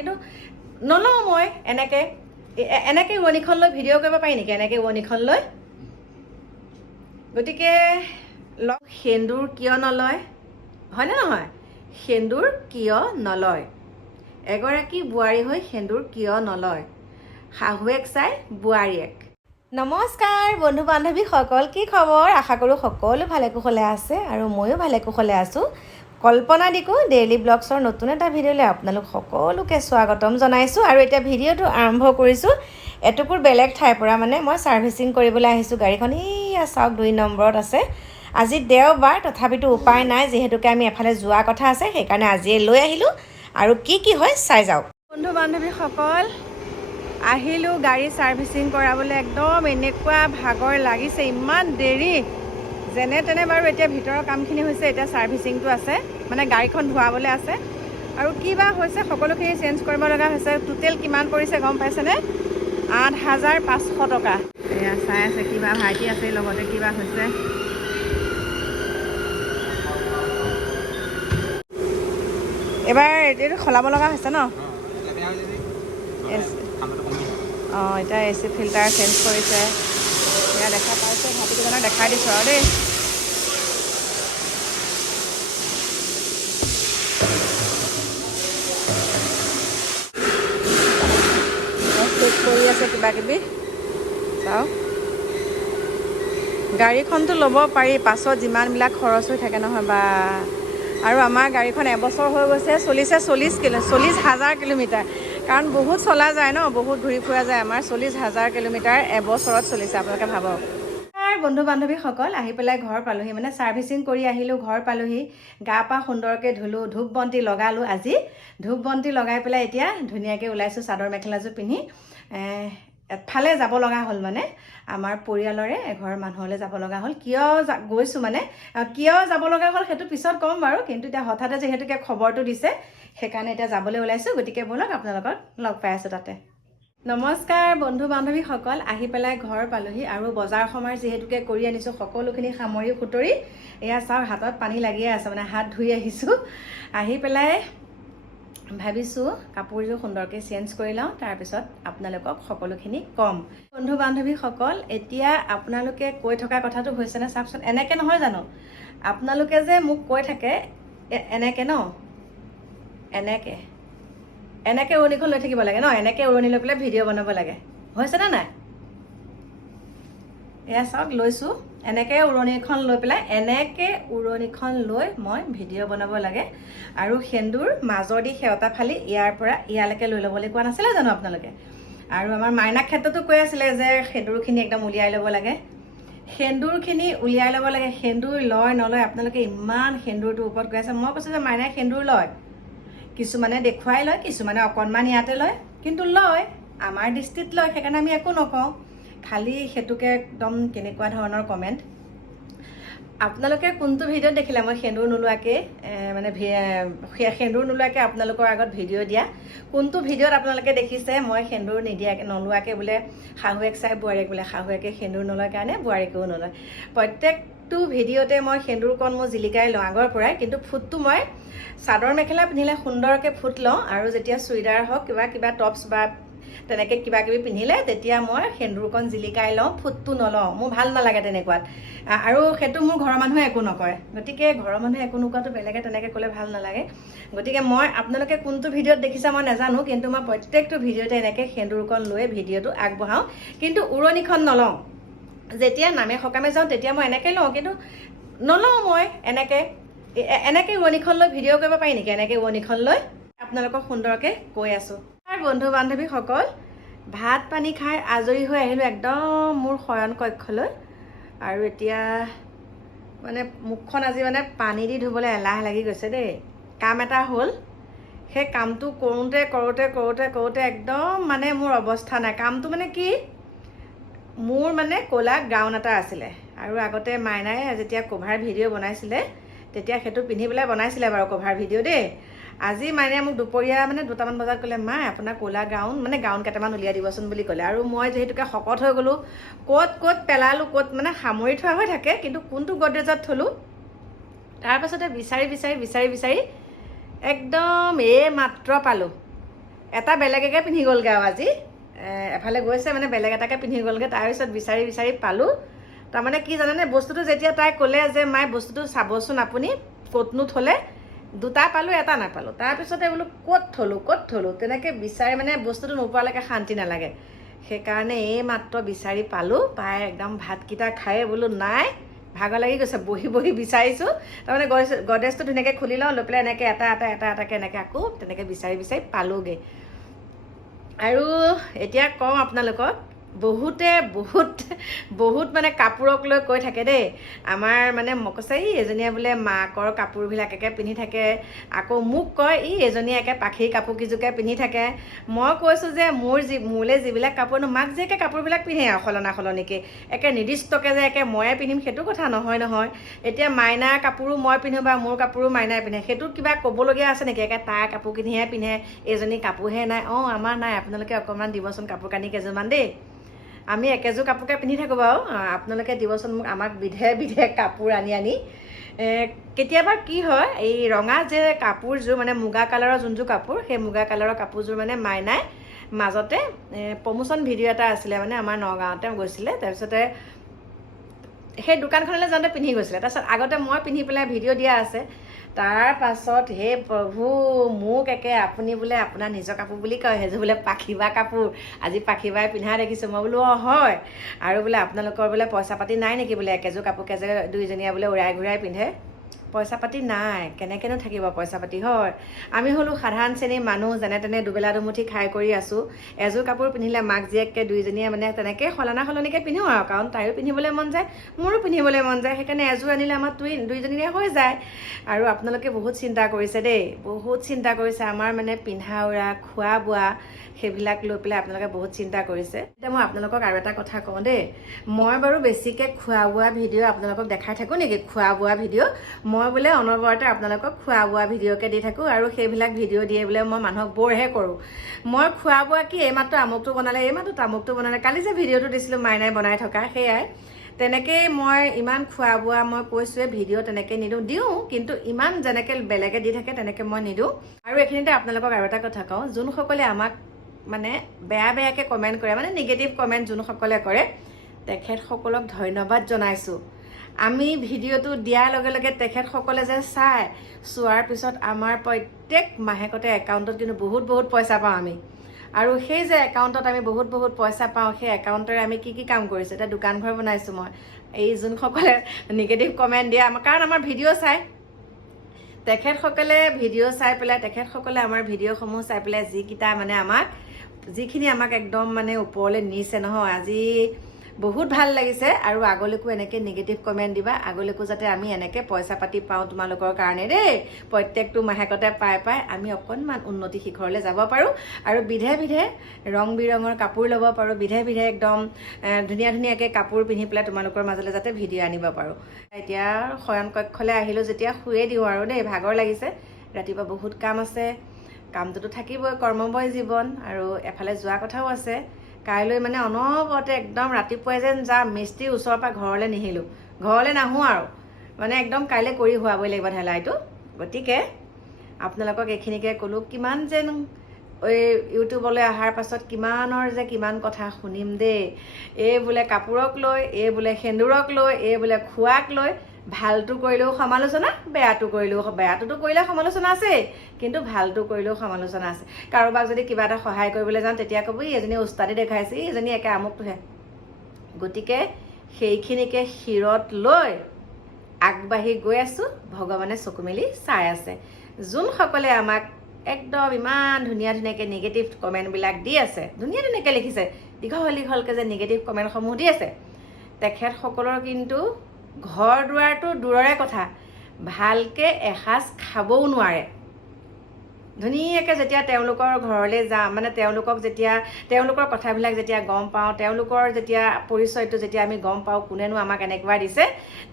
কিন্তু নলওঁ মই এনেকৈ উৰণিখন লৈ ভিডিঅ' কৰিব পাৰি নেকি এনেকৈ উৰণিখন লৈ গতিকে সেন্দুৰ কিয় নলয় হয়নে নহয় সেন্দুৰ কিয় নলয় এগৰাকী বোৱাৰী হৈ সেন্দুৰ কিয় নলয় শাহুৱেক চাই বোৱাৰীয়েক নমস্কাৰ বন্ধু বান্ধৱীসকল কি খবৰ আশা কৰোঁ সকলো ভালে কুশলে আছে আৰু ময়ো ভালে কুশলে আছোঁ কল্পনা দিকো ডেইলি ব্লগছৰ নতুন এটা ভিডিঅ'লৈ আপোনালোক সকলোকে স্বাগতম জনাইছোঁ আৰু এতিয়া ভিডিঅ'টো আৰম্ভ কৰিছোঁ এটুকুৰ বেলেগ ঠাইৰ পৰা মানে মই ছাৰ্ভিচিং কৰিবলৈ আহিছোঁ গাড়ীখন এইয়া চাওক 2 নম্বৰত আছে আজি দেওবাৰ তথাপিতো উপায় নাই যিহেতুকে আমি এফালে যোৱা কথা আছে সেইকাৰণে আজিয়ে লৈ আহিলোঁ আৰু কি হয় চাই যাওক বন্ধু বান্ধৱীসকল আহিলোঁ গাড়ী ছাৰ্ভিচিং কৰাবলৈ একদম এনেকুৱা ভাগৰ লাগিছে ইমান দেৰি যেনে তেনে বাৰু এতিয়া ভিতৰৰ কামখিনি হৈছে এতিয়া ছাৰ্ভিচিংটো আছে মানে গাড়ীখন ধোৱাবলৈ আছে আৰু কি বা হৈছে সকলোখিনি চেঞ্জ কৰিব লগা হৈছে টোটেল কিমান পৰিছে গম পাইছেনে 8,500 টকা এয়া চাই আছে কিবা ভাইটি আছে লগতে কিবা হৈছে এবাৰ এইটো সলাব লগা হৈছে ন অঁ এতিয়া এ চি ফিল্টাৰ চেঞ্জ কৰিছে এয়া দেখা পাইছে ভাইটিকেইজনক দেখাই দিছোঁ আৰু দেই চেক কৰি আছে কিবা কিবি চাওক গাড়ীখনটো ল'ব পাৰি পাছত যিমানবিলাক খৰচ হৈ থাকে নহয় বা আৰু আমাৰ গাড়ীখন এবছৰ হৈ গৈছে চলিছে 40,000 কিলোমিটাৰ কাৰণ বহুত চলা যায় ন বহুত ঘূৰি ফুৰা যায় আমাৰ 40,000 কিলোমিটাৰ এবছৰত চলিছে আপোনালোকে ভাবক বন্ধু বান্ধৱীসকল আহি পেলাই ঘৰ পালোহি মানে ছাৰ্ভিচিং কৰি আহিলোঁ ঘৰ পালোহি গা পা সুন্দৰকৈ ধুলোঁ ধূপ বন্তি লগালোঁ আজি ধূপ বন্তি লগাই পেলাই এতিয়া ধুনীয়াকৈ ওলাইছোঁ চাদৰ মেখেলাযোৰ পিন্ধি এফালে যাব লগা হ'ল মানে আমাৰ পৰিয়ালৰে এঘৰ মানুহলৈ যাব লগা হ'ল কিয় গৈছোঁ মানে কিয় যাব লগা হ'ল সেইটো পিছত ক'ম বাৰু কিন্তু এতিয়া হঠাতে যিহেতুকে খবৰটো দিছে সেইকাৰণে এতিয়া যাবলৈ ওলাইছোঁ গতিকে ব'লক আপোনালোকক লগ পাই আছোঁ তাতে নমস্কাৰ বন্ধু বান্ধৱীসকল আহি পেলাই ঘৰ পালোহি আৰু বজাৰ সমাৰ যিহেতুকে কৰি আনিছোঁ সকলোখিনি সামৰি সুতৰি এয়া চাওক হাতত পানী লাগিয়ে আছে মানে হাত ধুই আহিছোঁ আহি পেলাই ভাবিছোঁ কাপোৰযোৰ সুন্দৰকৈ চেঞ্জ কৰি লওঁ তাৰপিছত আপোনালোকক সকলোখিনি ক'ম বন্ধু বান্ধৱীসকল এতিয়া আপোনালোকে কৈ থকা কথাটো হৈছেনে চাওকচোন এনেকৈ নহয় জানো আপোনালোকে যে মোক কৈ থাকে এনেকৈ ন এনেকৈ উৰণিখন লৈ থাকিব লাগে ন এনেকৈ উৰণি লৈ পেলাই ভিডিঅ' বনাব লাগে হৈছেনে নাই এয়া চাওক লৈছোঁ এনেকৈ উৰণিখন লৈ পেলাই এনেকৈ উৰণিখন লৈ মই ভিডিঅ' বনাব লাগে আৰু সেন্দুৰ মাজৰ সেৱতা ফালি ইয়াৰ পৰা ইয়ালৈকে লৈ ল'বলৈ কোৱা নাছিলে জানো আপোনালোকে আৰু আমাৰ মাইনাক ক্ষেত্ৰতো কৈ আছিলে যে সেন্দুৰখিনি একদম উলিয়াই ল'ব লাগে সেন্দুৰখিনি উলিয়াই ল'ব লাগে সেন্দুৰ লয় নলয় আপোনালোকে ইমান সেন্দুৰটোৰ ওপৰত কৈ আছে মই কৈছোঁ যে মাইনাই সেন্দুৰ লয় কিছুমানে দেখুৱাই লয় কিছুমানে অকণমান ইয়াতে লয় কিন্তু লয় আমাৰ দৃষ্টিত লয় সেইকাৰণে আমি একো নকওঁ খালি সেইটোকে একদম কেনেকুৱা ধৰণৰ কমেণ্ট আপোনালোকে কোনটো ভিডিঅ'ত দেখিলে মই সেন্দুৰ নোলোৱাকৈ মানে সেন্দুৰ নোলোৱাকৈ আপোনালোকৰ আগত ভিডিঅ' দিয়া কোনটো ভিডিঅ'ত আপোনালোকে দেখিছে মই সেন্দুৰ নোলোৱাকৈ বোলে শাহুৱেক চাই বোৱাৰীয়েক বোলে শাহুৱেকে সেন্দুৰ নলয় কাৰণে বোৱাৰীয়েকেও নলয় প্ৰত্যেকটো ভিডিঅ'তে মই সেন্দুৰকণ মই জিলিকাই লওঁ আগৰ পৰাই কিন্তু ফুটটো মই চাদৰ মেখেলা পিন্ধিলে সুন্দৰকৈ ফুট লওঁ আৰু যেতিয়া চুইদাৰ হওক কিবা টপছ বা তেনেকৈ কিবা কিবি পিন্ধিলে তেতিয়া মই সেন্দুৰকণ জিলিকাই লওঁ ফুটটো নলওঁ মোৰ ভাল নালাগে তেনেকুৱাত আৰু সেইটো মোৰ ঘৰৰ মানুহে একো নকৰে গতিকে ঘৰৰ মানুহে একো নকৰাটো বেলেগে তেনেকৈ ক'লে ভাল নালাগে গতিকে মই আপোনালোকে কোনটো ভিডিঅ'ত দেখিছে মই নাজানো কিন্তু মই প্ৰত্যেকটো ভিডিঅ'তে এনেকৈ সেন্দুৰকণ লৈ ভিডিঅ'টো আগবঢ়াওঁ কিন্তু উৰণিখন নলওঁ যেতিয়া নামে সকামে যাওঁ তেতিয়া মই এনেকৈ লওঁ কিন্তু নলওঁ মই এনেকৈ উৰণিখন লৈ ভিডিঅ' কৰিব পাৰি নেকি এনেকৈ উৰণিখন লৈ আপোনালোকক সুন্দৰকৈ কৈ আছোঁ বন্ধু বান্ধৱীসকল ভাত পানী খাই আজৰি হৈ আহিলোঁ একদম মোৰ শয়ন কক্ষলৈ আৰু এতিয়া মানে মুখখন আজি মানে পানী দি ধুবলৈ এলাহ লাগি গৈছে দেই কাম এটা হ'ল সেই কামটো কৰোঁতে একদম মানে মোৰ অৱস্থা নাই কামটো মানে কি মোৰ মানে ক'লা গাউন এটা আছিলে আৰু আগতে মাইনাই যেতিয়া কভাৰ ভিডিঅ' বনাইছিলে তেতিয়া সেইটো পিন্ধি পেলাই বনাইছিলে বাৰু কভাৰ ভিডিঅ' দেই আজি মাইনাই মোক দুপৰীয়া মানে 2টামান বজাত ক'লে মা আপোনাৰ ক'লা গাউন মানে গাউন কেইটামান উলিয়াই দিবচোন বুলি ক'লে আৰু মই যিহেতুকে শকত হৈ গ'লোঁ ক'ত পেলালোঁ ক'ত মানে সামৰি থোৱা হৈ থাকে কিন্তু কোনটো গডৰেজত থলোঁ তাৰপাছতে বিচাৰি একদম মাত্ৰ পালোঁ এটা বেলেগেকে পিন্ধি গ'লগৈ আৰু আজি এফালে গৈছে মানে বেলেগ এটাকে পিন্ধি গ'লগৈ। তাৰপিছত বিচাৰি বিচাৰি পালোঁ। তাৰমানে কি জানেনে, বস্তুটো যেতিয়া তাই ক'লে যে মায়ে বস্তুটো চাবচোন আপুনি ক'তনো থ'লে, দুটা পালোঁ এটা নাপালোঁ। তাৰপিছতে বোলো ক'ত থ'লোঁ তেনেকৈ বিচাৰি মানে বস্তুটো নোপোৱালৈকে শান্তি নালাগে। সেইকাৰণে এই মাত্ৰ বিচাৰি পালোঁ, পাই একদম ভাতকেইটা খায়ে বোলো নাই ভাগৰ লাগি গৈছে, বহি বহি বিচাৰিছোঁ। তাৰমানে গডৰেজটো ধুনীয়াকৈ খুলি লওঁ, লৈ পেলাই এনেকৈ এটাকৈ এনেকৈ আকৌ তেনেকৈ বিচাৰি বিচাৰি পালোঁগৈ। আৰু এতিয়া কওঁ আপোনালোকক, বহুত মানে কাপোৰক লৈ কৈ থাকে দেই। আমাৰ মানে মোক কৈছে ই এজনীয়ে বোলে মাকৰ কাপোৰবিলাক একে পিন্ধি থাকে, আকৌ মোক কয় ই এজনীয়ে একে পাখিৰ কাপোৰ কেইযোৰকে পিন্ধি থাকে। মই কৈছোঁ যে মোলৈ যিবিলাক কাপোৰনো মাক জীয়েকে কাপোৰবিলাক পিন্ধে আৰু সলনিকৈ, একে নিৰ্দিষ্টকৈ যে একে ময়ে পিন্ধিম সেইটো কথা নহয়। এতিয়া মাইনাৰ কাপোৰো মই পিন্ধোঁ বা মোৰ কাপোৰো মাইনাই পিন্ধে, সেইটোত কিবা ক'বলগীয়া আছে নেকি? একে তাই কাপোৰ কিনিহে পিন্ধে, এইজনী কাপোৰহে নাই। আমাৰ নাই, আপোনালোকে অকণমান দিবচোন কাপোৰ কানি কেইযোৰমান দেই। আমি একেযোৰ কাপোৰকে পিন্ধি থাকোঁ বাৰু, আপোনালোকে দিবচোন মোক, আমাক বিধে কাপোৰ আনি কেতিয়াবা কি হয়, এই ৰঙা যে কাপোৰযোৰ মানে মুগা কালাৰৰ যোনযোৰ কাপোৰ, সেই মুগা কালাৰৰ কাপোৰযোৰ মানে মাইনাই মাজতে প্ৰমোচন ভিডিঅ' এটা আছিলে মানে আমাৰ নগাঁৱতে গৈছিলে, তাৰপিছতে সেই দোকানখনলৈ যাওঁতে পিন্ধি গৈছিলে। তাৰপিছত আগতে মই পিন্ধি পেলাই ভিডিঅ' দিয়া আছে। তাৰ পাছত হে প্ৰভু, মোক একে আপুনি বোলে আপোনাৰ নিজৰ কাপোৰ বুলি কয়, সেইযোৰ বোলে পাখিবা কাপোৰ, আজি পাখিবাই পিন্ধা দেখিছোঁ। মই বোলো হয়, আৰু বোলে আপোনালোকৰ বোলে পইচা পাতি নাই নেকি বোলে, একেযোৰ কাপোৰকে যে দুইজনীয়ে বোলে উৰাই ঘূৰাই পিন্ধে। পইচা পাতি নাই, কেনেকৈনো থাকিব পইচা পাতি, হয়। আমি হ'লো সাধাৰণ শ্ৰেণীৰ মানুহ, যেনে তেনে দুবেলা দুমুঠি খাই কৰি আছোঁ। এযোৰ কাপোৰ পিন্ধিলে মাক জীয়েককৈ দুইজনীয়ে মানে তেনেকৈ সলনিকৈ পিন্ধোঁ আৰু, কাৰণ তাইৰো পিন্ধিবলৈ মন যায়, মোৰো পিন্ধিবলৈ মন যায়, সেইকাৰণে এযোৰ আনিলে আমাৰ দুইজনীৰে হৈ যায়। আৰু আপোনালোকে বহুত চিন্তা কৰিছে দেই, বহুত চিন্তা কৰিছে আমাৰ মানে পিন্ধা উৰা, খোৱা বোৱা, সেইবিলাক লৈ পেলাই আপোনালোকে বহুত চিন্তা কৰিছে। এতিয়া মই আপোনালোকক আৰু এটা কথা কওঁ দেই, মই বাৰু বেছিকৈ খোৱা বোৱা ভিডিঅ' আপোনালোকক দেখাই থাকোঁ নেকি? খোৱা বোৱা ভিডিঅ' মই বোলে অনবৰতে আপোনালোকক খোৱা বোৱা ভিডিঅ'কে দি থাকোঁ, আৰু সেইবিলাক ভিডিঅ' দিয়ে বোলে মই মানুহক বৰহে কৰোঁ। মই খোৱা বোৱা কি, এইমাত্ৰ আমুকটো বনালে, এইমাত্ৰ তামুকটো বনালে, কালি যে ভিডিঅ'টো দিছিলোঁ মাইনাই বনাই থকা, সেয়াই তেনেকেই মই ইমান খোৱা বোৱা মই কৈছোঁৱে, ভিডিঅ' তেনেকৈ দিওঁ, কিন্তু ইমান যেনেকৈ বেলেগে দি থাকে তেনেকৈ মই নিদিওঁ। আৰু এইখিনিতে আপোনালোকক আৰু এটা কথা কওঁ, যোনসকলে আমাক মানে বেয়াকৈ কমেণ্ট কৰে, মানে নিগেটিভ কমেণ্ট যোনসকলে কৰে, তেখেতসকলক ধন্যবাদ জনাইছোঁ। আমি ভিডিঅ'টো দিয়াৰ লগে লগে তেখেতসকলে যে চোৱাৰ পিছত আমাৰ প্ৰত্যেক মাহেকতে একাউণ্টত কিন্তু বহুত পইচা পাওঁ আমি। আৰু সেই যে একাউণ্টত আমি বহুত পইচা পাওঁ, সেই একাউণ্টেৰে আমি কি কাম কৰিছোঁ। এতিয়া দোকান ঘৰ বনাইছোঁ মই, এই যোনসকলে নিগেটিভ কমেণ্ট দিয়ে, কাৰণ আমাৰ ভিডিঅ' চাই, তেখেতসকলে ভিডিঅ' চাই পেলাই, তেখেতসকলে আমাৰ ভিডিঅ'সমূহ চাই পেলাই যিখিনি আমাক একদম মানে ওপৰলৈ নিছে নহয়, আজি বহুত ভাল লাগিছে। আৰু আগলৈকো এনেকৈ নিগেটিভ কমেণ্ট দিবা, আগলৈকো যাতে আমি এনেকৈ পইচা পাতি পাওঁ তোমালোকৰ কাৰণে দেই, প্ৰত্যেকটো মাহেকতে পাই আমি অকণমান উন্নতি শিখৰলৈ যাব পাৰোঁ, আৰু বিধে ৰং বিৰঙৰ কাপোৰ ল'ব পাৰোঁ, বিধে একদম ধুনীয়াকৈ কাপোৰ পিন্ধি পেলাই তোমালোকৰ মাজলৈ যাতে ভিডিঅ' আনিব পাৰোঁ। এতিয়া শয়ন কক্ষলৈ আহিলোঁ যেতিয়া, শুয়ে দিওঁ আৰু দেই, ভাগৰ লাগিছে, ৰাতিপুৱা বহুত কাম আছে, কামটোতো থাকিবই, কৰ্মময় জীৱন, আৰু এফালে যোৱা কথাও আছে। কাইলৈ মানে অনবৰতে একদম ৰাতিপুৱাই যেন যাম, মিস্ত্ৰীৰ ওচৰৰ পৰা ঘৰলৈ নাহোঁ আৰু, মানে একদম কাইলৈ কৰি হোৱাবই লাগিব ঢেলাইটো। গতিকে আপোনালোকক এইখিনিকে ক'লোঁ, কিমান যেন এই ইউটিউবলৈ অহাৰ পাছত কিমান কথা শুনিম দেই। এই বোলে কাপোৰক লৈ, এই বোলে সেন্দুৰক লৈ, এই বোলে খোৱাক লৈ, ভালটো কৰিলেও সমালোচনা, বেয়াটোতো কৰিলে সমালোচনা আছেই, কিন্তু ভালটো কৰিলেও সমালোচনা আছে। কাৰোবাক যদি কিবা এটা সহায় কৰিবলৈ যাওঁ, তেতিয়া ক'ব এজনী উস্তাদি দেখাইছে, এজনী একে আমুকটোহে। গতিকে সেইখিনিকে শিৰত লৈ আগবাঢ়ি গৈ আছোঁ, ভগৱানে চকু মেলি চাই আছে। যোনসকলে আমাক একদম ইমান ধুনীয়াকৈ নিগেটিভ কমেণ্টবিলাক দি আছে, ধুনীয়াকৈ লিখিছে, দীঘলকৈ যে নিগেটিভ কমেণ্টসমূহ দি আছে, তেখেতসকলৰ কিন্তু ঘৰ দুৱাৰটো দূৰৰে কথা, ভালকৈ এসাঁজ খাবও নোৱাৰে। ধুনীয়াকৈ যেতিয়া তেওঁলোকৰ ঘৰলৈ যাওঁ, মানে তেওঁলোকৰ কথাবিলাক যেতিয়া গম পাওঁ, তেওঁলোকৰ যেতিয়া পৰিচয়টো যেতিয়া আমি গম পাওঁ, কোনেনো আমাক এনেকুৱা দিছে,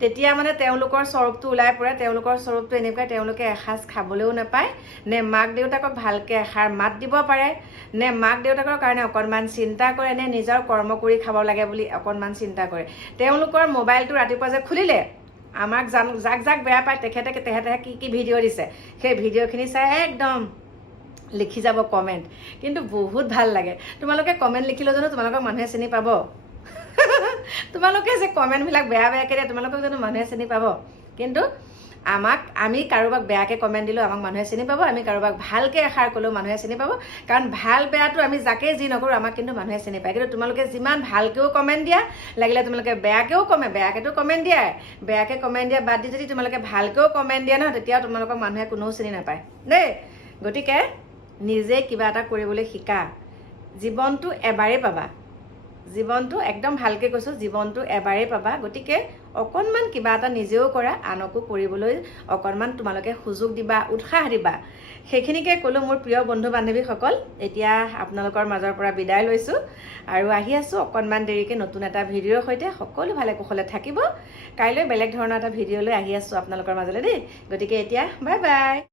তেতিয়া মানে তেওঁলোকৰ স্বৰূপটো ওলাই পৰে। তেওঁলোকৰ স্বৰূপটো এনেকুৱা, তেওঁলোকে এসাঁজ খাবলৈও নাপায়, নে মাক দেউতাকক ভালকৈ এষাৰ মাত দিব পাৰে, নে মাক দেউতাকৰ কাৰণে অকণমান চিন্তা কৰে, নে নিজৰ কৰ্ম কৰি খাব লাগে বুলি অকণমান চিন্তা কৰে। তেওঁলোকৰ মোবাইলটো ৰাতিপুৱা যে খুলিলে, আমাক যাক বেয়া পায় তেখেতে কি ভিডিঅ' দিছে, সেই ভিডিঅ'খিনি চাই একদম লিখি যাব কমেণ্ট, কিন্তু বহুত ভাল লাগে। তোমালোকে কমেণ্ট লিখিলেও জানো তোমালোকক মানুহে চিনি পাব? তোমালোকে যে কমেণ্টবিলাক বেয়া বেয়াকৈ দিয়ে, তোমালোকক জানো মানুহে চিনি পাব? কিন্তু আমি কাৰোবাক বেয়াকৈ কমেণ্ট দিলেও আমাক মানুহে চিনি পাব, আমি কাৰোবাক ভালকৈ এষাৰ ক'লেও মানুহে চিনি পাব। কাৰণ ভাল বেয়াটো আমি যাকেই যি নকৰোঁ আমাক কিন্তু মানুহে চিনি পায়। কিন্তু তোমালোকে যিমান ভালকৈও কমেণ্ট দিয়া, লাগিলে তোমালোকে বেয়াকৈও বেয়াকৈতো কমেণ্ট দিয়া, বেয়াকৈ কমেণ্ট দিয়া বাদ দি যদি তোমালোকে ভালকৈও কমেণ্ট দিয়া নহয়, তেতিয়াও তোমালোকক মানুহে কোনেও চিনি নাপায় দেই। গতিকে নিজে কিবা এটা কৰিবলৈ শিকা। জীৱনটো এবাৰেই পাবা, জীৱনটো একদম ভালকৈ কৈছোঁ, জীৱনটো এবাৰেই পাবা। গতিকে অকণমান কিবা এটা নিজেও কৰা, আনকো কৰিবলৈ অকণমান তোমালোকে সুযোগ দিবা, উৎসাহ দিবা। সেইখিনিকে ক'লোঁ মোৰ প্ৰিয় বন্ধু বান্ধৱীসকল। এতিয়া আপোনালোকৰ মাজৰ পৰা বিদায় লৈছোঁ আৰু আহি আছোঁ অকণমান দেৰিকৈ নতুন এটা ভিডিঅ'ৰ সৈতে। সকলো ভালে কুশলে থাকিব। কাইলৈ বেলেগ ধৰণৰ এটা ভিডিঅ' লৈ আহি আছোঁ আপোনালোকৰ মাজলৈ দেই। গতিকে এতিয়া বাই বাই।